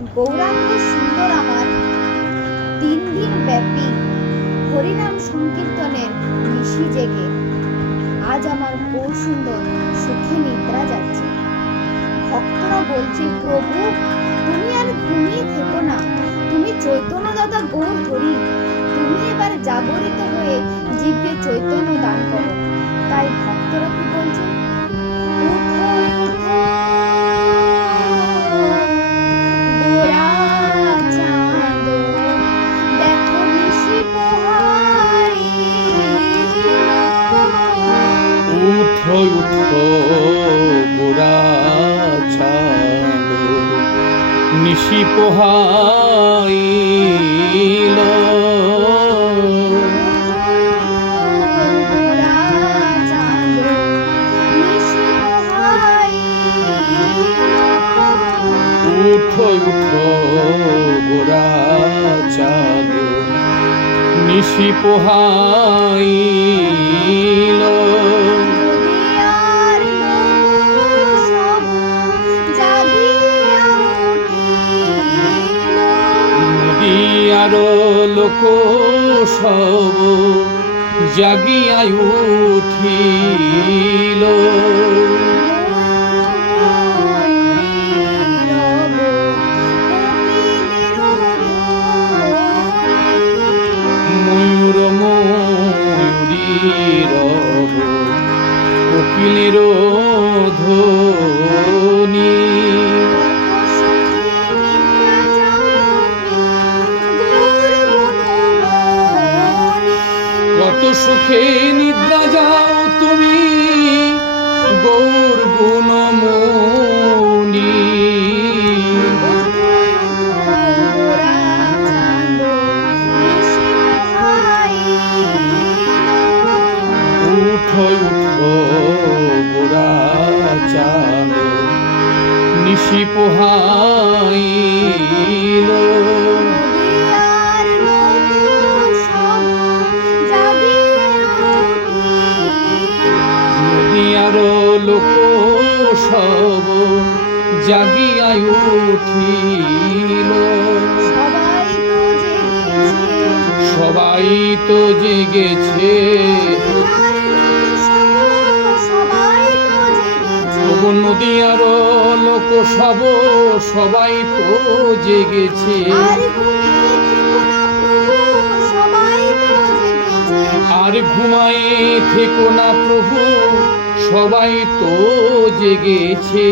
গৌরাঙ্গ সুন্দর আমার 3 দিন ব্যাপী হরিনাম সংকীর্তনের নিশি জেগে আজ আমার গৌর সুন্দর সুখে নিদ্রা যাচ্ছে। ভক্তরা বলছে, প্রভু তুমি আর ঘুমিয়ে থেকো না, তুমি চৈতন্য দাদা গৌর হরি, তুমি এবার জাগরিত হয়ে জীবকে চৈতন্য দান করো। তাই ভক্তরা কি বলছে, উঠো উঠো গোরা চাঁদ, দেখো নিশি পোহাইল। উঠো উঠো গোরা চাঁদ, নিশি পোহাইল। উঠো উঠো গোরা চাঁদ, নিশি পোহাইল। নদীয়ার লোক সব জাগিয়া উঠিল। ময়ূর ময়ূরীর কোকিলের ধ্বনি। কত সুখে নিদ্রা যাও তুমি গৌর গুণমণি। উঠো উঠো গোরা চাঁদ, নিশি পোহাইল। নদীয়ার লোক সব জাগিয়া উঠিল। সবাই তো জেগেছে, নদীয়ার লোক সব সবাই তো জেগেছে। আর ঘুমায়ে থেকো না প্রভু, সবাই তো জেগেছে।